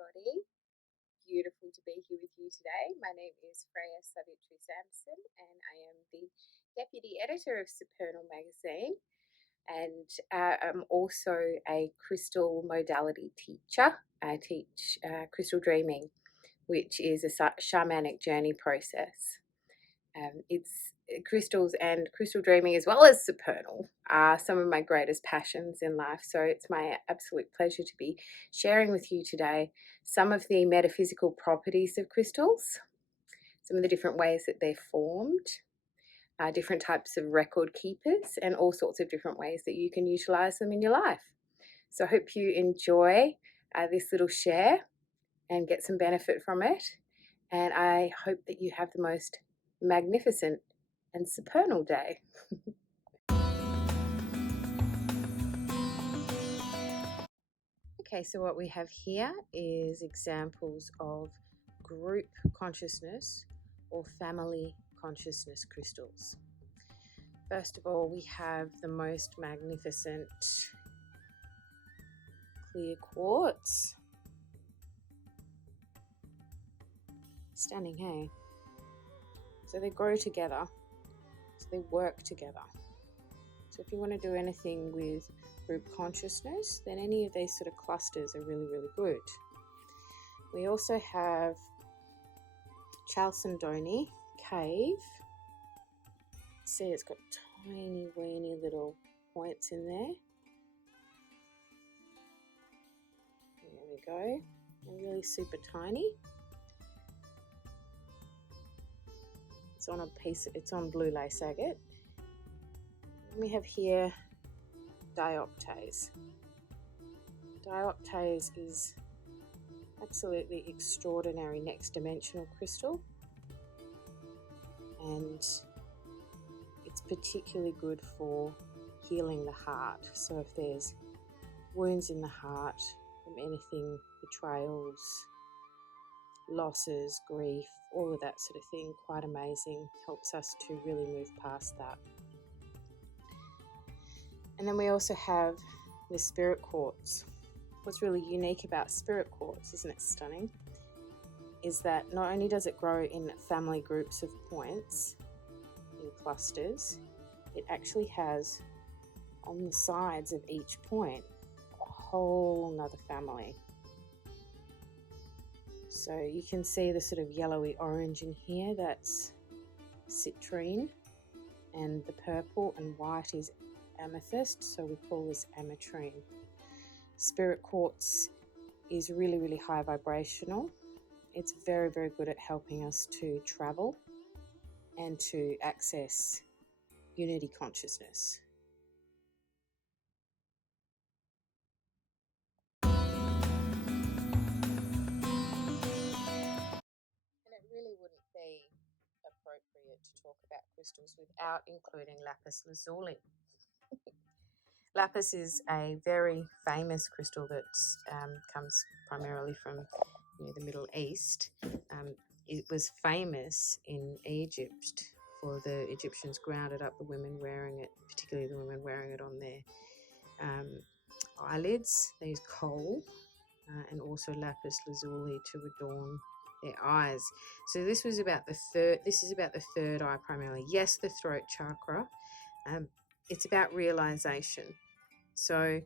everybody. Beautiful to be here with you today. My name is Freya Savitri Sampson and I am the Deputy Editor of Supernal magazine, and I'm also a crystal modality teacher. I teach crystal dreaming, which is a shamanic journey process. It's crystals and crystal dreaming, as well as supernal, are some of my greatest passions in life. So it's my absolute pleasure to be sharing with you today some of the metaphysical properties of crystals, some of the different ways that they're formed, different types of record keepers, and all sorts of different ways that you can utilize them in your life. So I hope you enjoy this little share and get some benefit from it. And I hope that you have the most magnificent and supernal day. Okay, so what we have here is examples of group consciousness or family consciousness crystals. First of all, we have the most magnificent clear quartz. Stunning, hey? So they grow together, so they work together. So if you want to do anything with group consciousness, then any of these sort of clusters are really, really good. We also have Chalcedony cave. See, it's got tiny, weeny little points in there. There we go. They're really super tiny. It's on a piece. It's on blue lace agate. And we have here dioptase. Dioptase is absolutely extraordinary next dimensional crystal, and it's particularly good for healing the heart. So if there's wounds in the heart from anything, betrayals, losses, grief, all of that sort of thing, quite amazing. Helps us to really move past that. And then we also have the spirit quartz. What's really unique about spirit quartz, isn't it stunning, is that not only does it grow in family groups of points, in clusters, it actually has on the sides of each point a whole nother family. So you can see the sort of yellowy orange in here, that's citrine, and the purple and white is amethyst, so we call this ametrine. Spirit quartz is really, really high vibrational. It's very, very good at helping us to travel and to access unity consciousness. Really wouldn't be appropriate to talk about crystals without including Lapis Lazuli. Lapis is a very famous crystal that comes primarily from the Middle East. It was famous in Egypt for the Egyptians grounded up the women wearing it, particularly the women wearing it on their eyelids. They used coal and also Lapis Lazuli to adorn their eyes. So this was about the third. This is about the third eye primarily. Yes, the throat chakra. It's about realization. So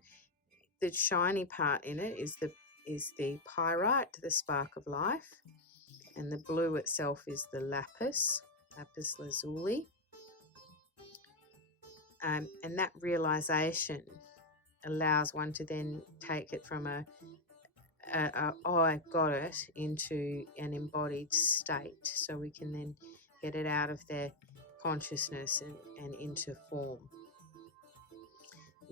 the shiny part in it is the pyrite, the spark of life, and the blue itself is the lapis lazuli. And that realization allows one to then take it from oh, I've got it, into an embodied state, so we can then get it out of their consciousness and into form.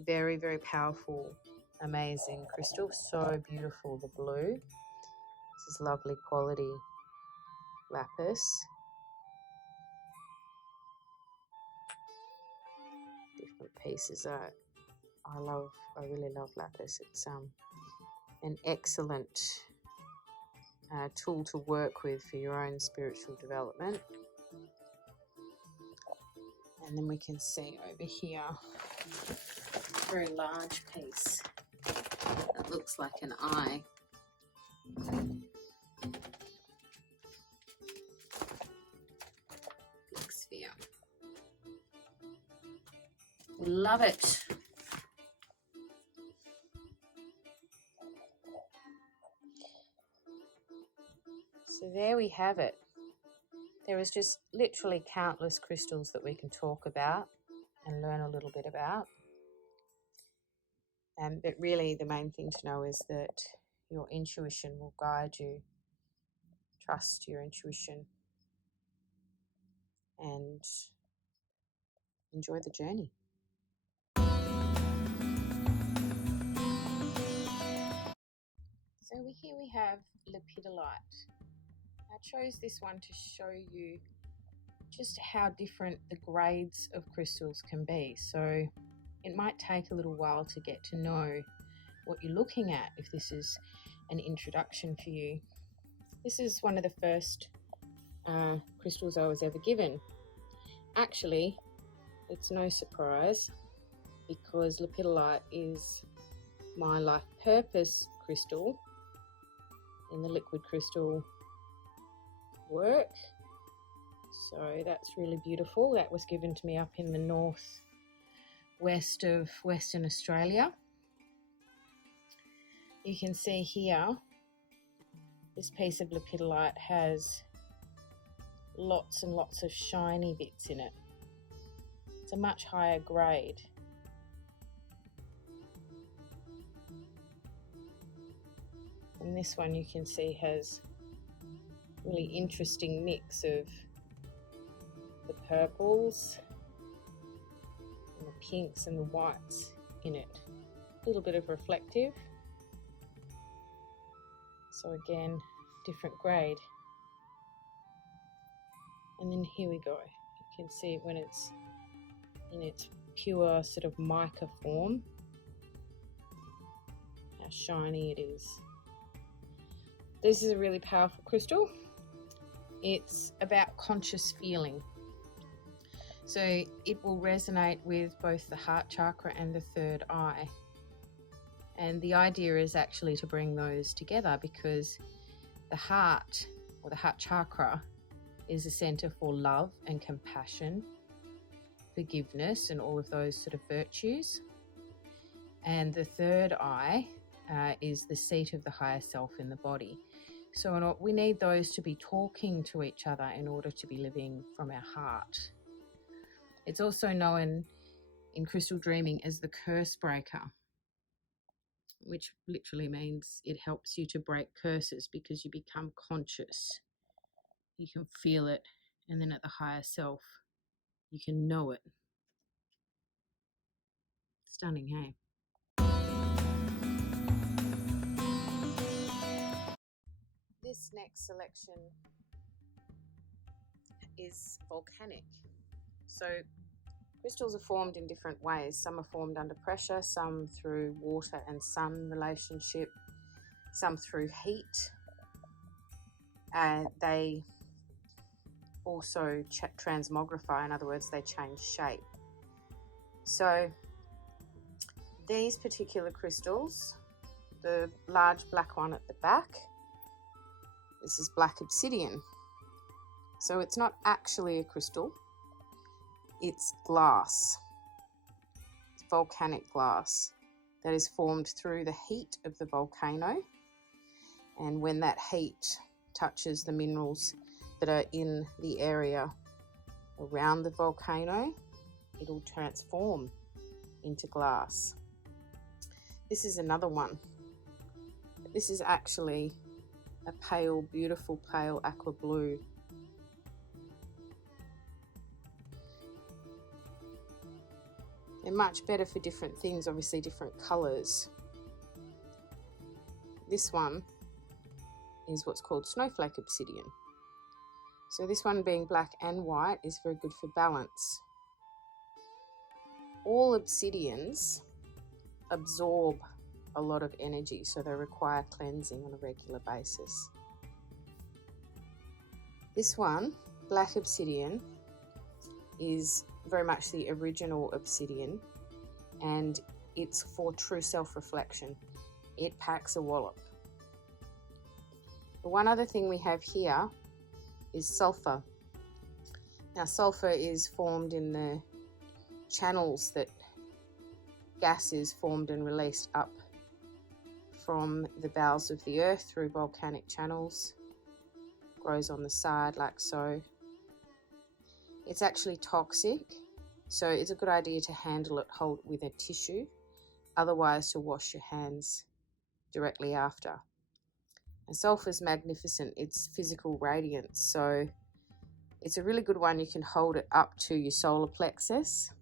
Very, very powerful, amazing crystal. So beautiful, the blue. This is lovely quality lapis. Different pieces. I really love lapis. It's an excellent tool to work with for your own spiritual development. And then we can see over here a very large piece that looks like an eye. Big sphere. Love it. So there we have it. There is just literally countless crystals that we can talk about and learn a little bit about. But really the main thing to know is that your intuition will guide you. Trust your intuition and enjoy the journey. So here we have Lapidolite. I chose this one to show you just how different the grades of crystals can be. So it might take a little while to get to know what you're looking at if this is an introduction for you. This is one of the first crystals I was ever given. Actually, it's no surprise because Lapidolite is my life purpose crystal in the liquid crystal work. So that's really beautiful. That was given to me up in the northwest of Western Australia. You can see here, this piece of Lapidolite has lots and lots of shiny bits in it. It's a much higher grade. And this one you can see has really interesting mix of the purples and the pinks and the whites in it. A little bit of reflective. So again, different grade. And then here we go. You can see it when it's in its pure sort of mica form, how shiny it is. This is a really powerful crystal. It's about conscious feeling. So it will resonate with both the heart chakra and the third eye. And the idea is actually to bring those together because the heart, or the heart chakra, is a center for love and compassion, forgiveness, and all of those sort of virtues. And the third eye is the seat of the higher self in the body. So we need those to be talking to each other in order to be living from our heart. It's also known in crystal dreaming as the curse breaker, which literally means it helps you to break curses because you become conscious. You can feel it, and then at the higher self, you can know it. Stunning, hey? This next selection is volcanic. So crystals are formed in different ways. Some are formed under pressure, some through water and sun relationship, some through heat. They also transmogrify, in other words, they change shape. So these particular crystals, the large black one at the back, this is black obsidian. So it's not actually a crystal, it's glass. It's volcanic glass that is formed through the heat of the volcano. And when that heat touches the minerals that are in the area around the volcano, it'll transform into glass. This is another one. This is actually a pale, beautiful pale aqua blue. They're much better for different things, obviously different colours. This one is what's called snowflake obsidian. So this one being black and white is very good for balance. All obsidians absorb a lot of energy, so they require cleansing on a regular basis. This one, black obsidian, is very much the original obsidian, and it's for true self-reflection. It packs a wallop. The one other thing we have here is sulfur. Now, sulfur is formed in the channels that gas is formed and released up from the bowels of the earth through volcanic channels. Grows on the side like so. It's actually toxic, so it's a good idea to handle it whole with a tissue, otherwise to wash your hands directly after. And sulfur is magnificent. It's physical radiance, so it's a really good one. You can hold it up to your solar plexus,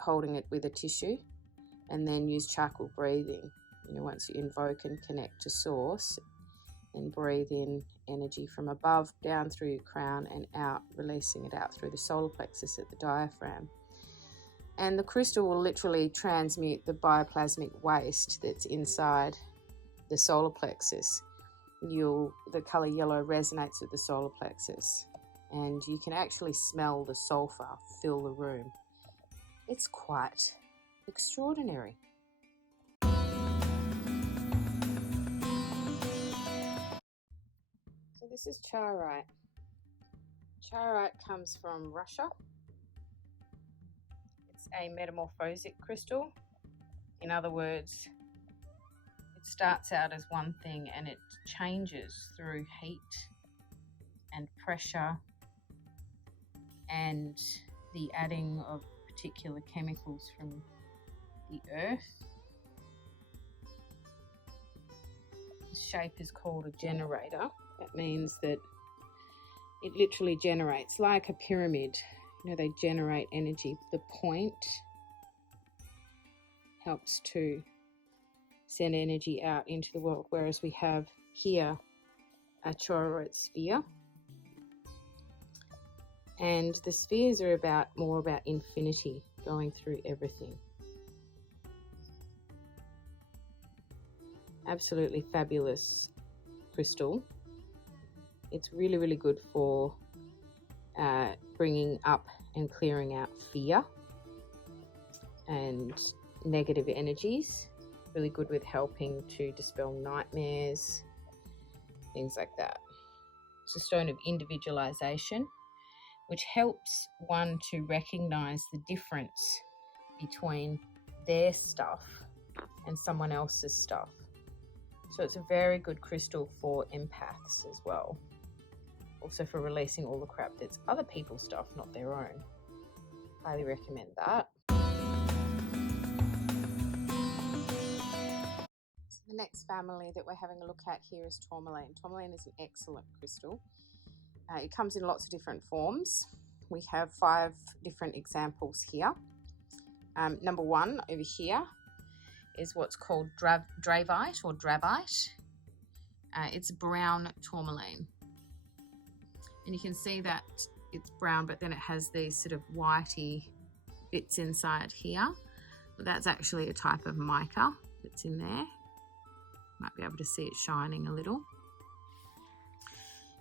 holding it with a tissue, and then use charcoal breathing. Once you invoke and connect to source, and breathe in energy from above down through your crown and out, releasing it out through the solar plexus at the diaphragm. And the crystal will literally transmute the bioplasmic waste that's inside the solar plexus. The color yellow resonates with the solar plexus, and you can actually smell the sulfur fill the room. It's quite extraordinary. So this is Pyrite. Pyrite comes from Russia. It's a metamorphosic crystal. In other words, it starts out as one thing and it changes through heat and pressure and the adding of particular chemicals from the earth. This shape is called a generator. That means that it literally generates like a pyramid. They generate energy. The point helps to send energy out into the world, whereas we have here a toroid sphere. And the spheres are more about infinity, going through everything. Absolutely fabulous crystal. It's really, really good for bringing up and clearing out fear and negative energies. Really good with helping to dispel nightmares, things like that. It's a stone of individualization, which helps one to recognize the difference between their stuff and someone else's stuff. So it's a very good crystal for empaths as well. Also for releasing all the crap that's other people's stuff, not their own. Highly recommend that. So the next family that we're having a look at here is Tormaline. Tormaline is an excellent crystal. It comes in lots of different forms. We have 5 different examples here. Number 1 over here is what's called dravite or dravite. It's brown tourmaline. And you can see that it's brown, but then it has these sort of whitey bits inside here. But that's actually a type of mica that's in there. Might be able to see it shining a little.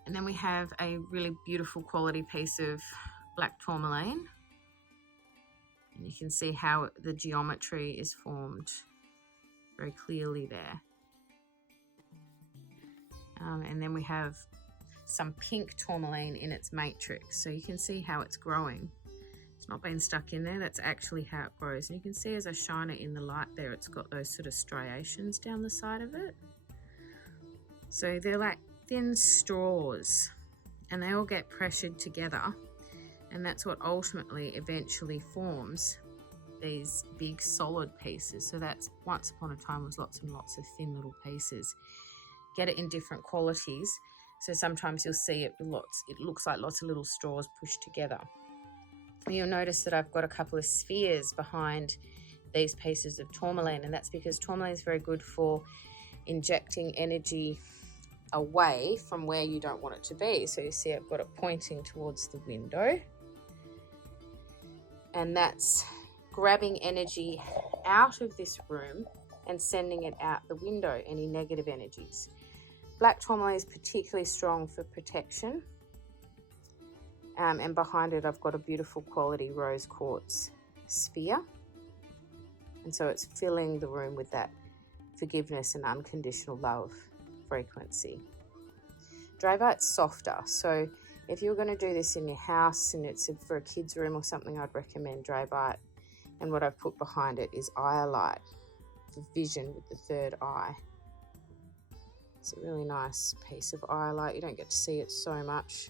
And then we have a really beautiful quality piece of black tourmaline. And you can see how the geometry is formed very clearly there. And then we have some pink tourmaline in its matrix. So you can see how it's growing. It's not been stuck in there. That's actually how it grows. And you can see as I shine it in the light there, it's got those sort of striations down the side of it. So they're like thin straws and they all get pressured together. And that's what ultimately eventually forms these big solid pieces. So that's once upon a time was lots and lots of thin little pieces. Get it in different qualities. So sometimes you'll see it looks like lots of little straws pushed together. And you'll notice that I've got a couple of spheres behind these pieces of tourmaline, and that's because tourmaline is very good for injecting energy away from where you don't want it to be. So you see I've got it pointing towards the window, and that's grabbing energy out of this room and sending it out the window, any negative energies. Black tourmaline is particularly strong for protection. And behind it, I've got a beautiful quality rose quartz sphere. And so it's filling the room with that forgiveness and unconditional love frequency. Drapeite's softer, so if you're going to do this in your house and it's for a kid's room or something, I'd recommend Drapeite. And what I've put behind it is Iolite for vision with the third eye. It's a really nice piece of Iolite. You don't get to see it so much.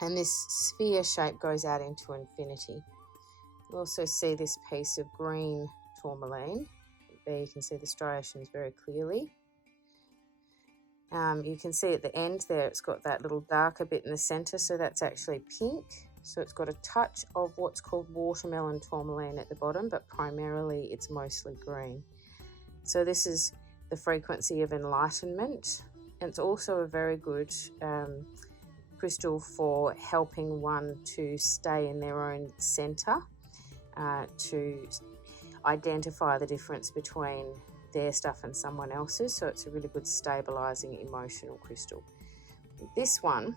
And this sphere shape goes out into infinity. You also see this piece of green tourmaline. There you can see the striations very clearly. You can see at the end there it's got that little darker bit in the centre, so that's actually pink. So it's got a touch of what's called watermelon tourmaline at the bottom, but primarily it's mostly green. So this is the frequency of enlightenment, and it's also a very good crystal for helping one to stay in their own centre, to identify the difference between their stuff and someone else's. So it's a really good stabilizing emotional crystal. This one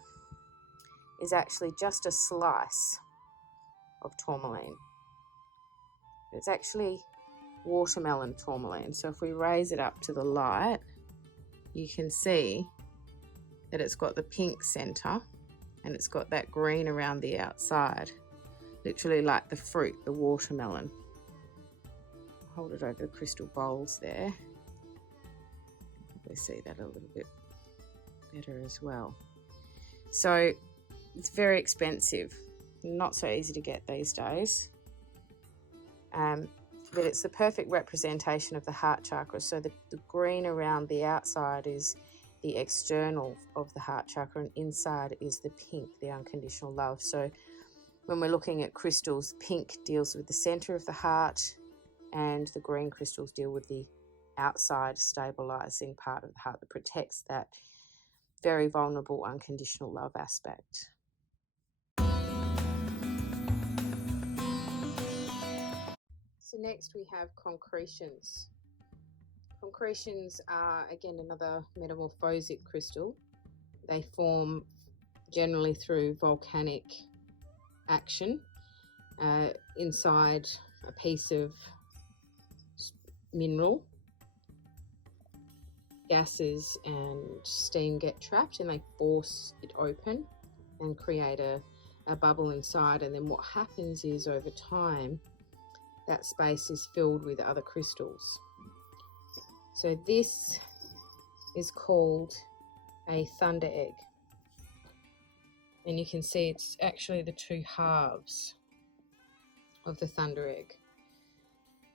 is actually just a slice of tourmaline. It's actually watermelon tourmaline. So if we raise it up to the light, you can see that it's got the pink center and it's got that green around the outside, literally like the fruit, the watermelon. Hold it over the crystal bowls there. We see that a little bit better as well. So it's very expensive, not so easy to get these days. But it's the perfect representation of the heart chakra. So the green around the outside is the external of the heart chakra, and inside is the pink, the unconditional love. So when we're looking at crystals, pink deals with the center of the heart, and the green crystals deal with the outside stabilizing part of the heart that protects that very vulnerable unconditional love aspect. So next we have Concretions. Concretions are again another metamorphosic crystal. They form generally through volcanic action inside a piece of mineral. Gases and steam get trapped and they force it open and create a bubble inside, and then what happens is over time that space is filled with other crystals. So this is called a thunder egg, and you can see it's actually the two halves of the thunder egg.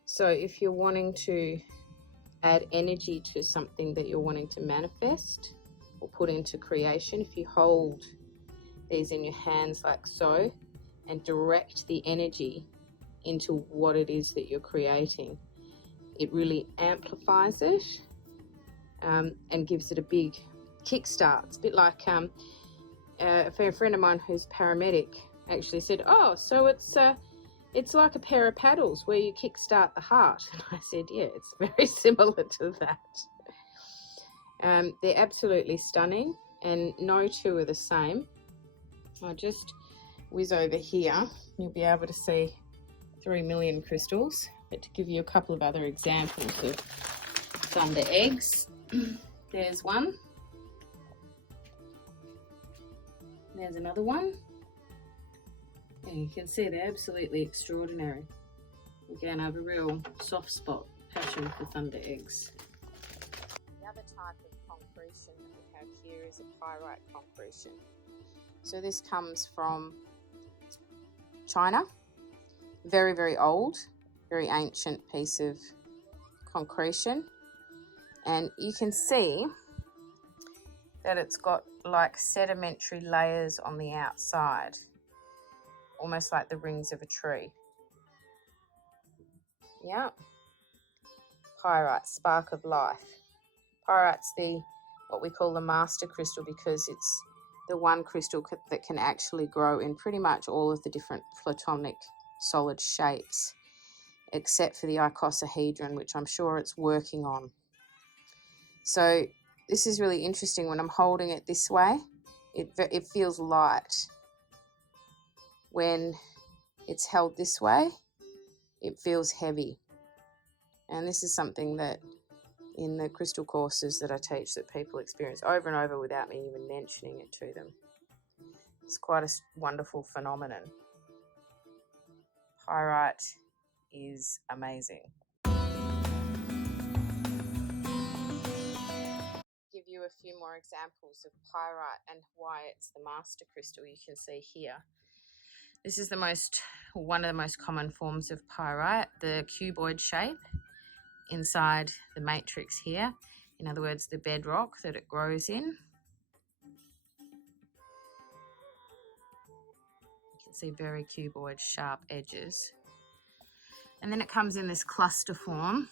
So if you're wanting to add energy to something that you're wanting to manifest or put into creation, if you hold these in your hands like so and direct the energy into what it is that you're creating, it really amplifies it and gives it a big kickstart. It's a bit like a friend of mine who's paramedic actually said, oh, so it's like a pair of paddles where you kickstart the heart. And I said, yeah, it's very similar to that. They're absolutely stunning, and no two are the same. I'll just whiz over here. You'll be able to see 3 million crystals. But to give you a couple of other examples of thunder eggs, there's one. There's another one. And you can see they're absolutely extraordinary. Again, I have a real soft spot, passion for thunder eggs. The other type of concretion that we have here is a pyrite concretion. So this comes from China. Very, very old, very ancient piece of concretion. And you can see that it's got like sedimentary layers on the outside, almost like the rings of a tree. Yeah. Pyrite, spark of life. Pyrite's what we call the master crystal, because it's the one crystal that can actually grow in pretty much all of the different platonic solid shapes, except for the icosahedron, which I'm sure it's working on. So this is really interesting. When I'm holding it this way, it feels light. When it's held this way, it feels heavy. And this is something that, in the crystal courses that I teach that people experience over and over without me even mentioning it to them. It's quite a wonderful phenomenon. Pyrite is amazing. Give you a few more examples of pyrite and why it's the master crystal. You can see here. This is one of the most common forms of pyrite, the cuboid shape inside the matrix here. In other words, the bedrock that it grows in. You can see very cuboid, sharp edges. And then it comes in this cluster form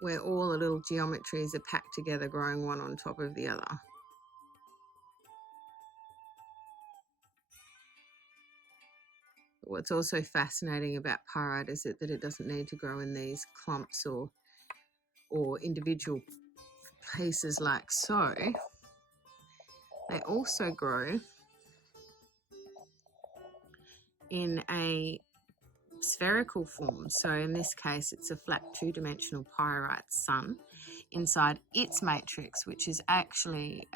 where all the little geometries are packed together, growing one on top of the other. What's also fascinating about pyrite is that it doesn't need to grow in these clumps or individual pieces like so. They also grow in a spherical form. So in this case, it's a flat two-dimensional pyrite sun inside its matrix, which is actually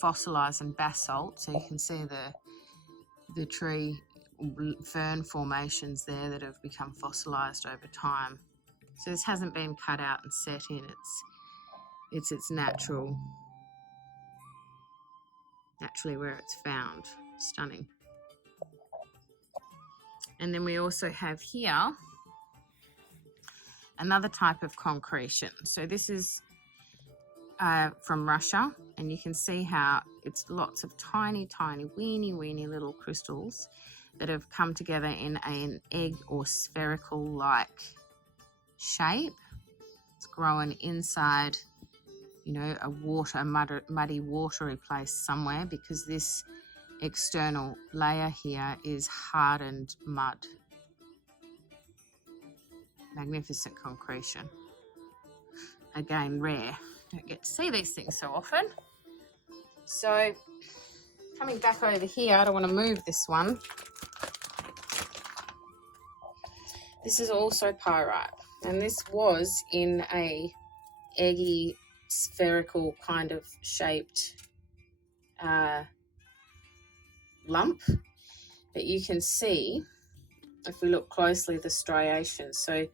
fossilized and basalt. So you can see the tree fern formations there that have become fossilized over time. So this hasn't been cut out and set in. It's its naturally where it's found. Stunning. And then we also have here another type of concretion. So this is from Russia, and you can see how it's lots of tiny, weeny little crystals that have come together in an egg or spherical-like shape. It's growing inside, you know, a muddy, watery place somewhere, because this external layer here is hardened mud. Magnificent concretion. Again, rare. Don't get to see these things so often. So, coming back over here, I don't want to move this one. This is also pyrite, and this was in a eggy, spherical kind of shaped lump, but you can see, if we look closely, the striations. So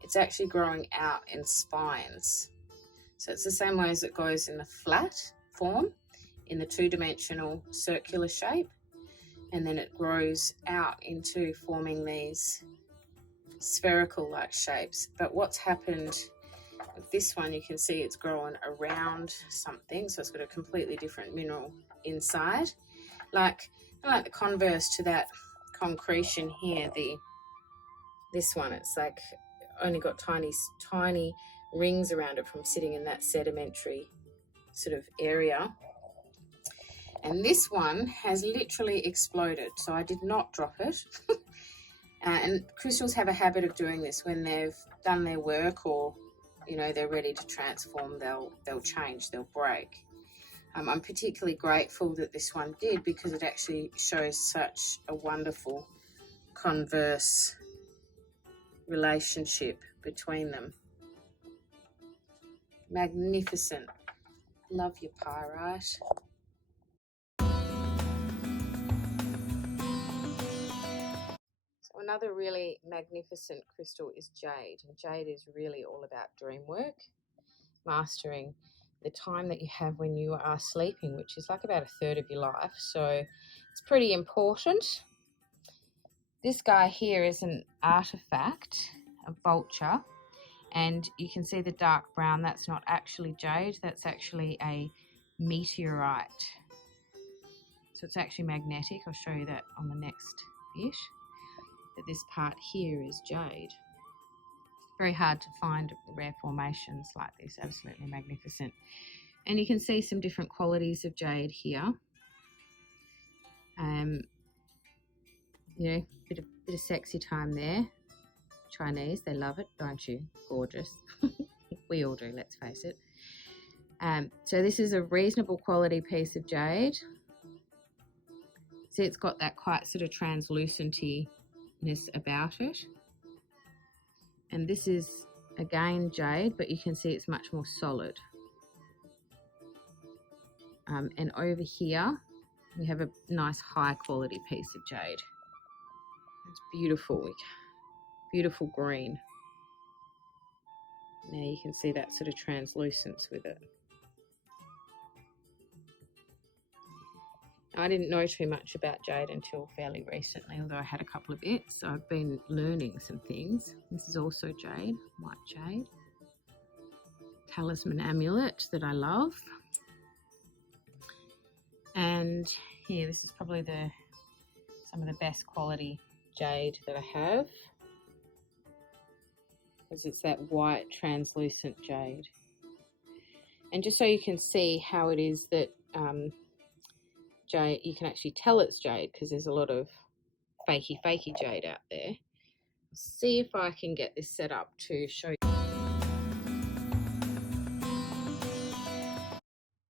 it's actually growing out in spines. So it's the same way as it goes in the flat form, in the two-dimensional circular shape, and then it grows out into forming these spherical-like shapes. But what's happened with this one, you can see it's growing around something, so it's got a completely different mineral inside. Like the converse to that concretion here, this one, it's like only got tiny rings around it from sitting in that sedimentary sort of area. And this one has literally exploded, so I did not drop it. And crystals have a habit of doing this when they've done their work, or, you know, they're ready to transform. They'll change, they'll break. I'm particularly grateful that this one did, because it actually shows such a wonderful converse relationship between them. Magnificent. Love your pyrite. So another really magnificent crystal is jade, and jade is really all about dream work, mastering the time that you have when you are sleeping, which is like about a third of your life. So it's pretty important. This guy here is an artifact, a vulture, and you can see the dark brown. That's not actually jade, that's actually a meteorite. So it's actually magnetic. I'll show you that on the next bit. But this part here is jade. Very hard to find rare formations like this. Absolutely magnificent. And you can see some different qualities of jade here. You know, bit of sexy time there. Chinese, they love it, don't you? Gorgeous. We all do, let's face it. So this is a reasonable quality piece of jade. See, it's got that quite sort of translucentiness about it. And this is again jade, but you can see it's much more solid. And over here we have a nice high quality piece of jade. It's beautiful, beautiful green. Now you can see that sort of translucence with it. I didn't know too much about jade until fairly recently, although I had a couple of bits, so I've been learning some things. This is also jade, white jade. Talisman amulet that I love. And here, this is probably some of the best quality jade that I have, because it's that white translucent jade. And just so you can see how it is that jade, you can actually tell it's jade, because there's a lot of fakey jade out there. See if I can get this set up to show you.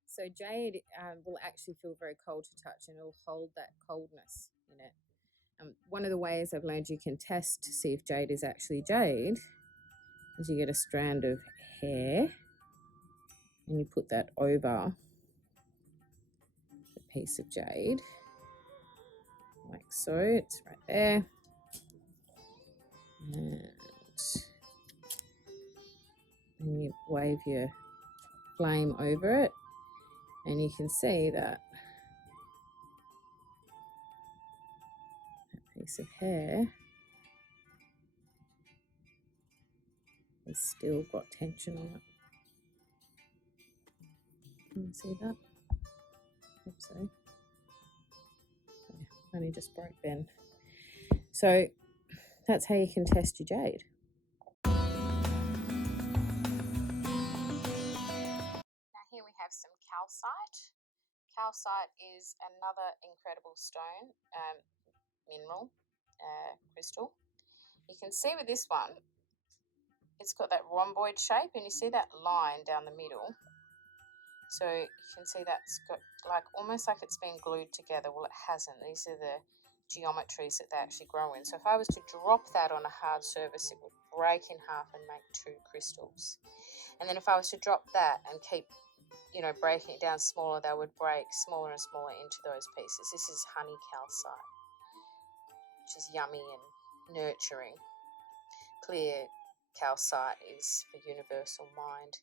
So jade will actually feel very cold to touch, and it'll hold that coldness in it. One of the ways I've learned you can test to see if jade is actually jade is you get a strand of hair and you put that over the piece of jade, like so. It's right there. And then you wave your flame over it, and you can see that piece of hair has still got tension on it. Can you see that? Hope so. Yeah, only just broke then. So that's how you can test your jade. Now here we have some calcite. Calcite is another incredible stone, mineral, crystal. You can see with this one, it's got that rhomboid shape, and you see that line down the middle. So you can see that's got like almost like it's been glued together. Well, it hasn't. These are the geometries that they actually grow in. So if I was to drop that on a hard surface, it would break in half and make two crystals. And then if I was to drop that and keep, breaking it down smaller, they would break smaller and smaller into those pieces. This is honey calcite, which is yummy and nurturing. Clear calcite is for universal mind.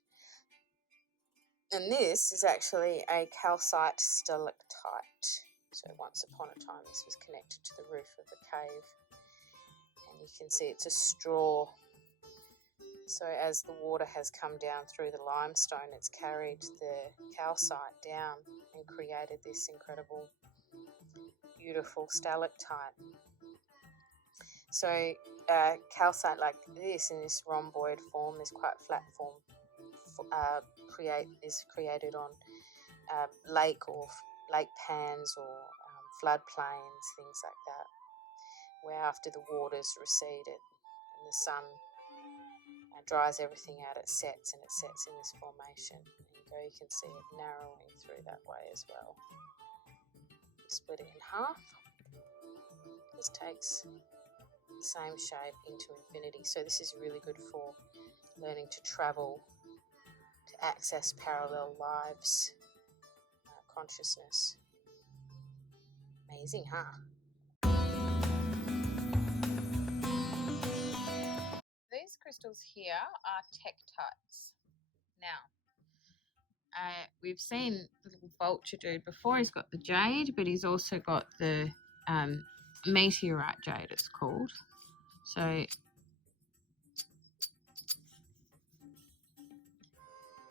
And this is actually a calcite stalactite. So once upon a time this was connected to the roof of the cave. And you can see it's a straw. So as the water has come down through the limestone, it's carried the calcite down and created this incredible, beautiful stalactite. So calcite like this, in this rhomboid form, this quite flat form, is created on lake pans or floodplains, things like that, where after the waters receded and the sun dries everything out, it sets in this formation. And you can see it narrowing through that way as well. Split it in half. This takes the same shape into infinity. So this is really good for learning to travel, to access parallel lives, consciousness. Amazing, huh? These crystals here are tektites. Now, we've seen the little vulture dude before. He's got the jade, but he's also got the meteorite jade, it's called. So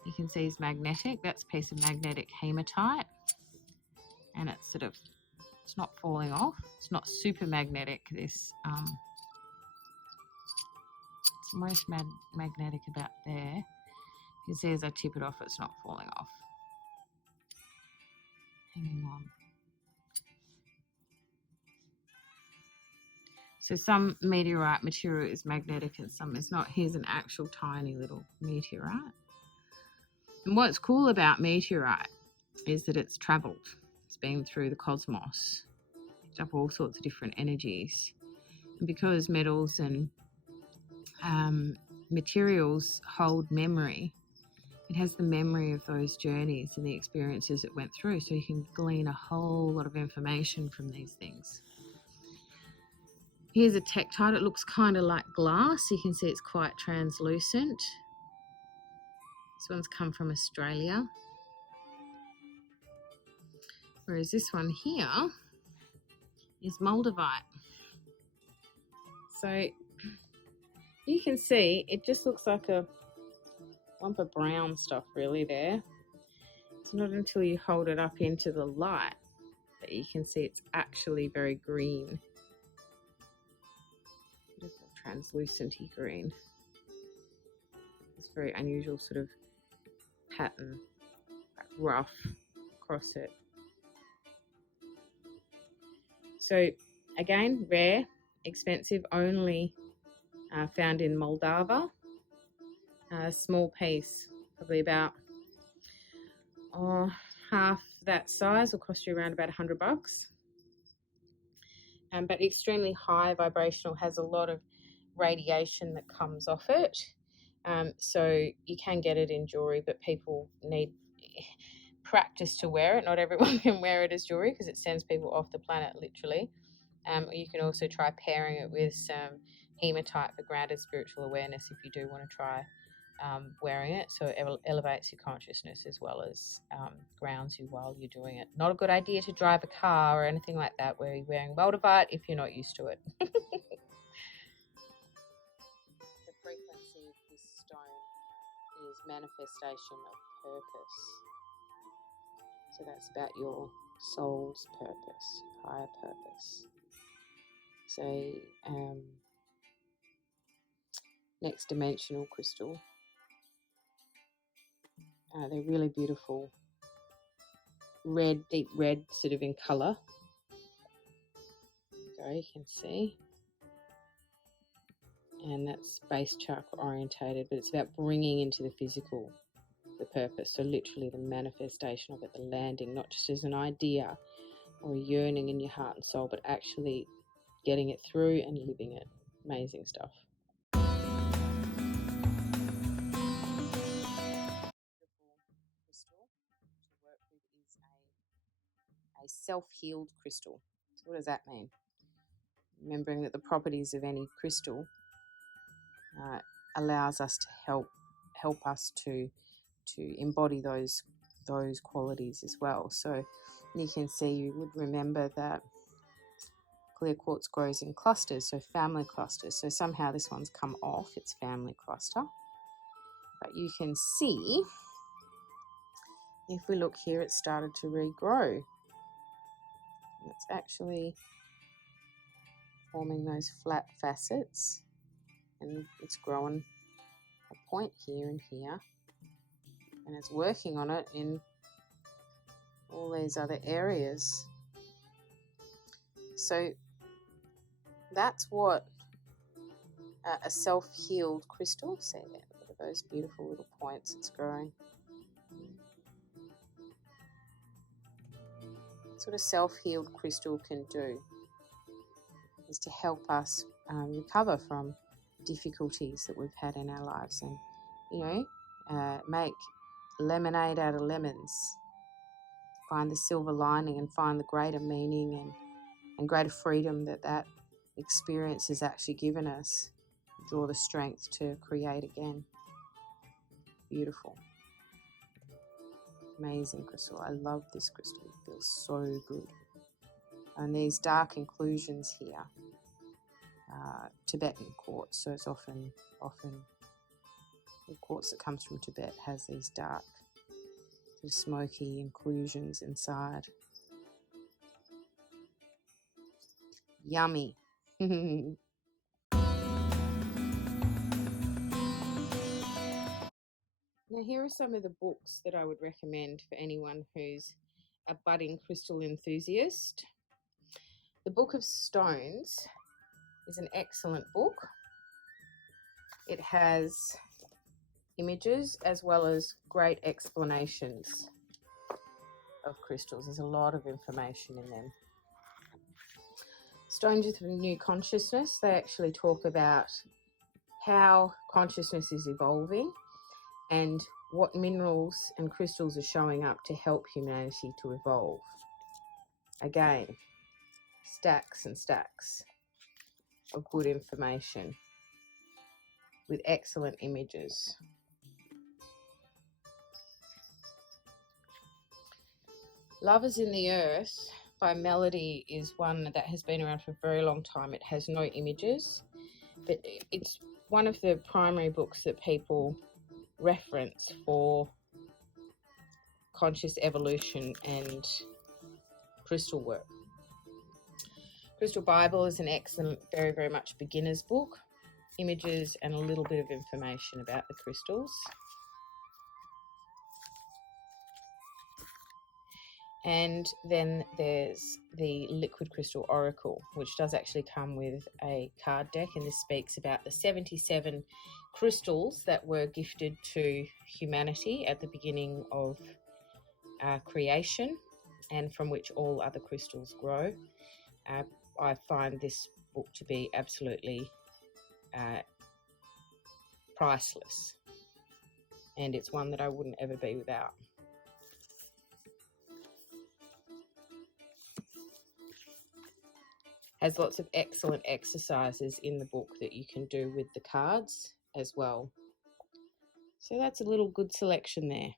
you can see he's magnetic. That's a piece of magnetic hematite, and it's not falling off. It's not super magnetic. This it's most magnetic about there. You can see as I tip it off, it's not falling off. Hanging on. So some meteorite material is magnetic and some is not. Here's an actual tiny little meteorite. And what's cool about meteorite is that it's travelled. It's been through the cosmos, picked up all sorts of different energies. And because metals and materials hold memory. It has the memory of those journeys and the experiences it went through, so you can glean a whole lot of information from these things. Here's a tektite. It looks kind of like glass. You can see it's quite translucent. This one's come from Australia. Whereas this one here is moldavite. So you can see it just looks like a lump of brown stuff really there. It's not until you hold it up into the light that you can see it's actually very green. Beautiful translucent-y green. It's very unusual sort of pattern, rough across it. So again, rare, expensive, only found in Moldova. A small piece, probably about half that size, will cost you around about $100. But extremely high vibrational, has a lot of radiation that comes off it. So you can get it in jewelry, but people need practice to wear it. Not everyone can wear it as jewelry because it sends people off the planet literally. Or you can also try pairing it with some hematite for grounded spiritual awareness if you do want to try wearing it, so it elevates your consciousness as well as grounds you while you're doing it. Not a good idea to drive a car or anything like that where you're wearing moldavite if you're not used to it. The frequency of this stone is manifestation of purpose. So that's about your soul's purpose, higher purpose. So next dimensional crystal. They're really beautiful, red, deep red sort of in colour. So you can see. And that's base chakra orientated, but it's about bringing into the physical the purpose. So literally the manifestation of it, the landing, not just as an idea or a yearning in your heart and soul, but actually getting it through and living it. Amazing stuff. A self-healed crystal. So what does that mean? Remembering that the properties of any crystal allows us to help us to embody those qualities as well. So you can see, you would remember that clear quartz grows in clusters, so family clusters. So somehow this one's come off its family cluster. But you can see, if we look here, it started to regrow. It's actually forming those flat facets, and it's growing a point here and here, and it's working on it in all these other areas. So that's what a self-healed crystal, see there, look at those beautiful little points it's growing. That's what a self-healed crystal can do, is to help us recover from difficulties that we've had in our lives, and make lemonade out of lemons, find the silver lining and find the greater meaning and greater freedom that experience has actually given us. Draw the strength to create again. Beautiful. Amazing crystal. I love this crystal. It feels so good. And these dark inclusions here, Tibetan quartz. So it's often the quartz that comes from Tibet has these dark, sort of smoky inclusions inside. Yummy. Now here are some of the books that I would recommend for anyone who's a budding crystal enthusiast. The Book of Stones is an excellent book. It has images as well as great explanations of crystals. There's a lot of information in them. Stones with New Consciousness, they actually talk about how consciousness is evolving and what minerals and crystals are showing up to help humanity to evolve. Again, stacks and stacks of good information with excellent images. Lovers in the Earth by Melody is one that has been around for a very long time. It has no images, but it's one of the primary books that people reference for conscious evolution and crystal work. Crystal Bible is an excellent, very, very much beginner's book. Images and a little bit of information about the crystals. And then there's the Liquid Crystal Oracle, which does actually come with a card deck, and this speaks about the 77 crystals that were gifted to humanity at the beginning of creation, and from which all other crystals grow. I find this book to be absolutely priceless, and it's one that I wouldn't ever be without. Has lots of excellent exercises in the book that you can do with the cards as well. So that's a little good selection there.